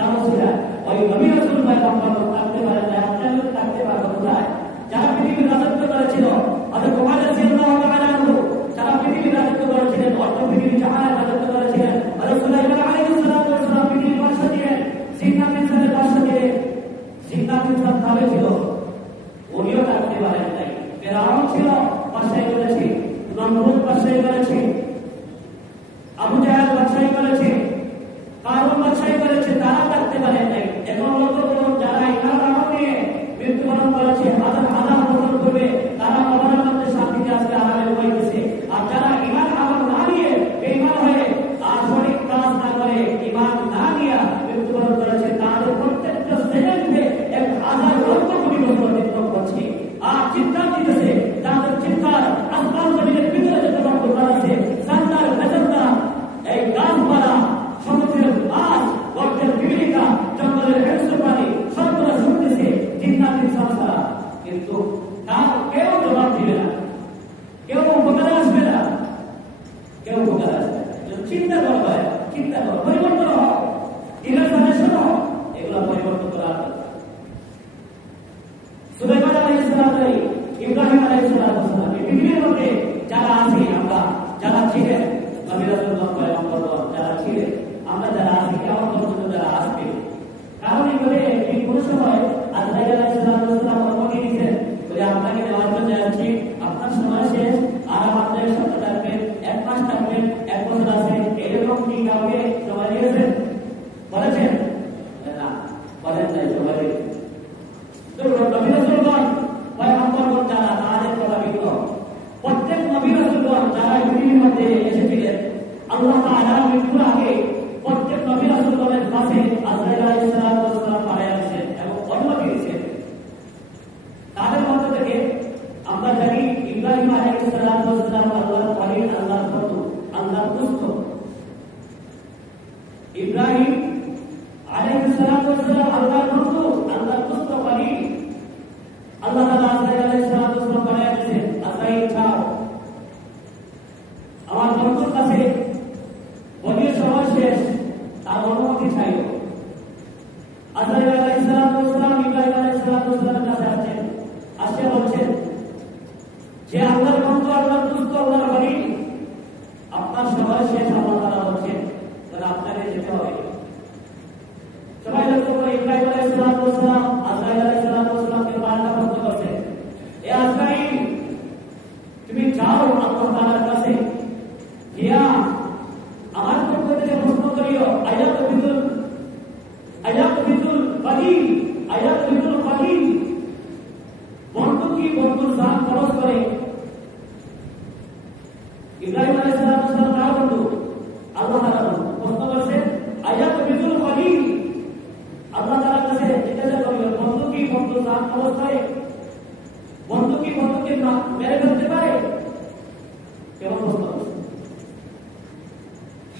চামচিরা ওই নবী রাসূল পয়গম্বর থাকতে পারে না, আপনিও থাকতে পারবেন না। যারা পৃথিবীর রাজত্ব করেছিল, হযরত ওমর রাদিয়াল্লাহু তাআলা আনহু, যারা পৃথিবীর রাজত্ব করেছিলেন, অর্থ পৃথিবীর জাহানের রাজত্ব করেছিলেন, হযরত সুলাইমান আলাইহিস সালাতু ওয়াস সালাম পৃথিবীর বাদশা ছিলেন, সিনাত ইনসানের বাদশা ছিলেন, সিনাত ইনসান ভাবে ছিল, উনিও থাকতে পারেন নাই। ফেরাউন ছিল, বাদশাহী করেছে, নমরুদ বাদশাহী করেছে, আবু জাহেল বাদশাহী করেছে, কারুন বাদশাহী করেছে, তারা থাকতে পারেন নাই। এখন লক্ষ্য করুন, যারা ইমান আমল নিয়ে মৃত্যুবরণ করেছে, হাজার হাজার বছর পূর্বে, তারা কবরের মধ্যে শান্তিতে আজকে আরামে ঘুমাইতেছে। আর যারা ইমান আমল না নিয়ে বেঈমান হয়ে আর সঠিক কাজ না করে, ইমান না নিয়ে মৃত্যুবরণ করেছে, তাদের প্রত্যেকটা সেকেন্ডে 1000 লক্ষ কোটি বছর অতিক্রম করছে। আর চিন্তা দিতেছে, তাদের চিন্তার আসমান জমিনের ভিতরে যত বন্ধ আছে, সান্তার ভেতরটা, এই গাছপালা, সমুদ্রের মাছ, গর্তের বিবিলিকা, জঙ্গলের হেঁসে পানি, সবগুলো শুনতেছে জিন্নাতের সংসার। কিন্তু কেউ জবাব দিবে না, কেউ উপকারে আসবে না, কেউ উপকারে আসবে না। চিন্তা করবে, চিন্তা করো, পরিবর্তন হোক, ইনফরমেশন হোক, এগুলো পরিবর্তন করা। সুলাইমান আলাইহিস সালাম, ইব্রাহিম আলাইহিস সালাম, পৃথিবীর মধ্যে যারা আছি, আমরা যারা ছিলেন, নবী রাসূলগণ পয়গম্বরগণ যারা ছিলেন, আমরা যারা আছি, কেমন পর্যন্ত যারা আসবে। কারণ এগুলো ঠিক কোনো সময় আজরাইল আলাইহিস সালাম অনুমতি দিয়েছেন, বলে আপনাকে নেওয়ার জন্য যাচ্ছি, আপনার সময় শেষ, আর আমাদের 1 সপ্তাহ থাকবেন, 1 মাস থাকবেন, 1 বছর আছে, এরকম কি কাউকে সময় দিয়েছেন? বলেছেন না, বলেন নাই, সবাই তো নবী রাসূলগণ পয়গম্বরগণ যারা, তাদের কথা ভিন্ন। প্রত্যেক নবী রাসূলগণ যারা পৃথিবীর মধ্যে এসেছিলেন, আল্লাহ তাআলা মৃত্যুর আগে প্রত্যেক নবী রাসূলগণের কাছে আজরাইল আলাইহিস সালাম পাঠিয়ে আসেন এবং অনুমতি দিয়েছেন। তাদের মধ্য থেকে আমরা জানি ইব্রাহিম আলাইহিস সালাম আল্লাহর খলিল, আল্লাহর বন্ধু, আল্লাহর দোস্ত। ইব্রাহিম আলাইহিস সালাম আল্লাহর বন্ধু, আল্লাহর দোস্ত, খলিল। আল্লাহ তাআলা আজরাইল আলাইহিস সালাম পাঠিয়ে দিয়েছেন, আজরাইল যাও আমার বন্ধুর কাছে, বলির সময় শেষ, তার অনুমতি চাইল। আজরাইল আলাইহিস সালাম ইব্রাহিম আলাইহিস সালামের কাছে আসছেন, আসে বলছেন যে আল্লাহর বন্ধু, আল্লাহর দোস্ত, আল্লাহর খলিল, আপনার সময় শেষ। আল্লাহ তাআলা বলছেন তাহলে আপনাকে যেতে হবে। সবাই লক্ষ্য করে ইব্রাহিম আলাইহিস সালাম আজরাইল আলাইহিস সালামকে পাল্টা প্রশ্ন করছেন, এ আজরাইল, তুমি যাও আল্লাহ তাআলার কাছে, গিয়া আমার পক্ষ থেকে প্রশ্ন করিও, আয়াতুল খলিল, আয়াতুল খলিল, বন্ধু কি বন্ধুর জান খরচ করে? ইব্রাহিম আলাইহিস সালাম কার বন্ধু? আল্লাহ তাআলার বন্ধু। প্রশ্ন করছেন আয়াতুল খলিল, আল্লাহ তাআলার কাছে জিজ্ঞাসা করিও, বন্ধু কি বন্ধুর জান খরচ করে? বন্ধু কি বন্ধুকে মেরে ফেলতে পারে? কেমন প্রশ্ন করছে?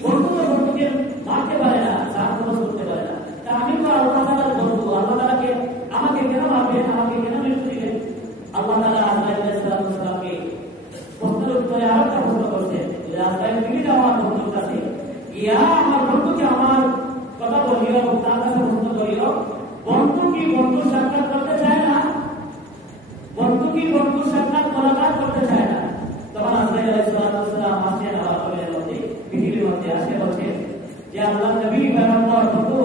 বন্ধু তো বন্ধুকে মারতে পারে না, জান খরচ করতে পারে না। তা আমি তো আল্লাহ তাআলার বন্ধু, আল্লাহ তাআলাকে আমাকে কেন মারবেন, আমাকে কেন মৃত্যু দিবেন? আল্লাহ তাআলা আজরাইল আলাইহিস সালামকে প্রশ্নের উত্তরে আরেকটা প্রশ্ন করছেন, যে আজরাইল, তুমি যাও আমার বন্ধুর কাছে, ইয়া আমার বন্ধুকে আমার কথা বলিও, তার কাছে প্রশ্ন করিও, বন্ধু কি বন্ধুর সাক্ষাৎ করতে চায় না? বন্ধু কি বন্ধুর সাক্ষাৎ মোলাকাত করতে চায় না? তখন আজরাইল আলাইহিস সালাম আসেন, আমার কবরের মধ্যে, পৃথিবীর মধ্যে আসে বলছেন যে আল্লাহর নবী পয়গম্বর বন্ধু,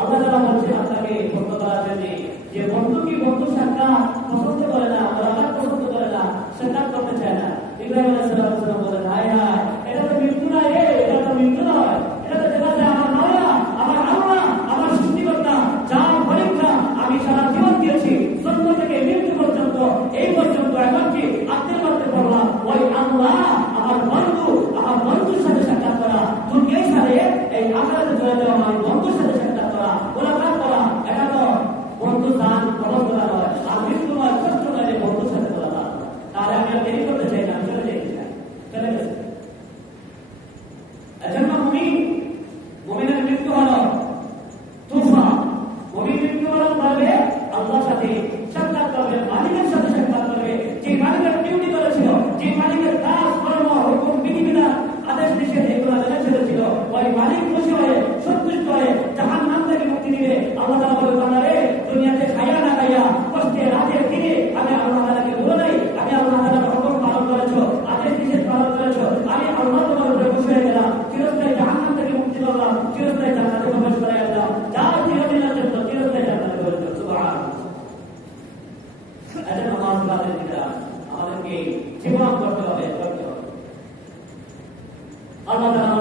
আল্লাহ তাআলা বলছেন আপনাকে প্রশ্ন করার জন্য, যে বন্ধু কি বন্ধুর সাক্ষাৎ পছন্দ করে না, মোলাকাত পছন্দ করে না, সাক্ষাৎ করতে চায় না? ইব্রাহিম আলাইহিস সালাম বলেন, হায় হায়, এটা তো মৃত্যু নয়, এটা তো মৃত্যু নয়, এটা তো দেখা যায় আমার মাওলা, আমার আল্লাহ, আমার সৃষ্টিকর্তা, যার পরীক্ষা আমি সারা জীবন দিয়েছি, জন্ম থেকে মৃত্যু পর্যন্ত, এই পর্যন্ত এমনকি আত্মের মধ্যে পড়লাম, ওই আল্লাহ আমার বন্ধু, আমার বন্ধুর সাথে সাক্ষাৎ করা, দুনিয়ার সাথে এই আখিরাতে চলে যাওয়া, আমার বন্ধুর সাথে সাক্ষাৎ করা, মোলাকাত করা, এটা তো বন্ধু দান খরচ করা নয়, আর মৃত্যু নয়, কষ্ট নয়, বন্ধুর সাথে মোলাকাত। তাহলে আমি আর দেরি করতে চাই না, চলে যেতে চাই, চলে গেছে। এজন্য মুমিনের মৃত্যু হলো তুফান। মুমিন মৃত্যুবরণ করবে, আল্লাহর সাথে সাক্ষাৎ করবে, মালিকের সাথে সাক্ষাৎ করবে, যে মালিকের ডিউটি করেছিল, যে মালিকের কাজ কর্ম হুকুম বিধিবিধান আদেশ নিষেধ এগুলো জেনে ছেড়েছিল, ওই মালিক খুশি হয়ে সন্তুষ্ট এজন্য নামাজের দিকটা আমাদেরকে জীবন করতে হবে। আল্লাহ তাআলা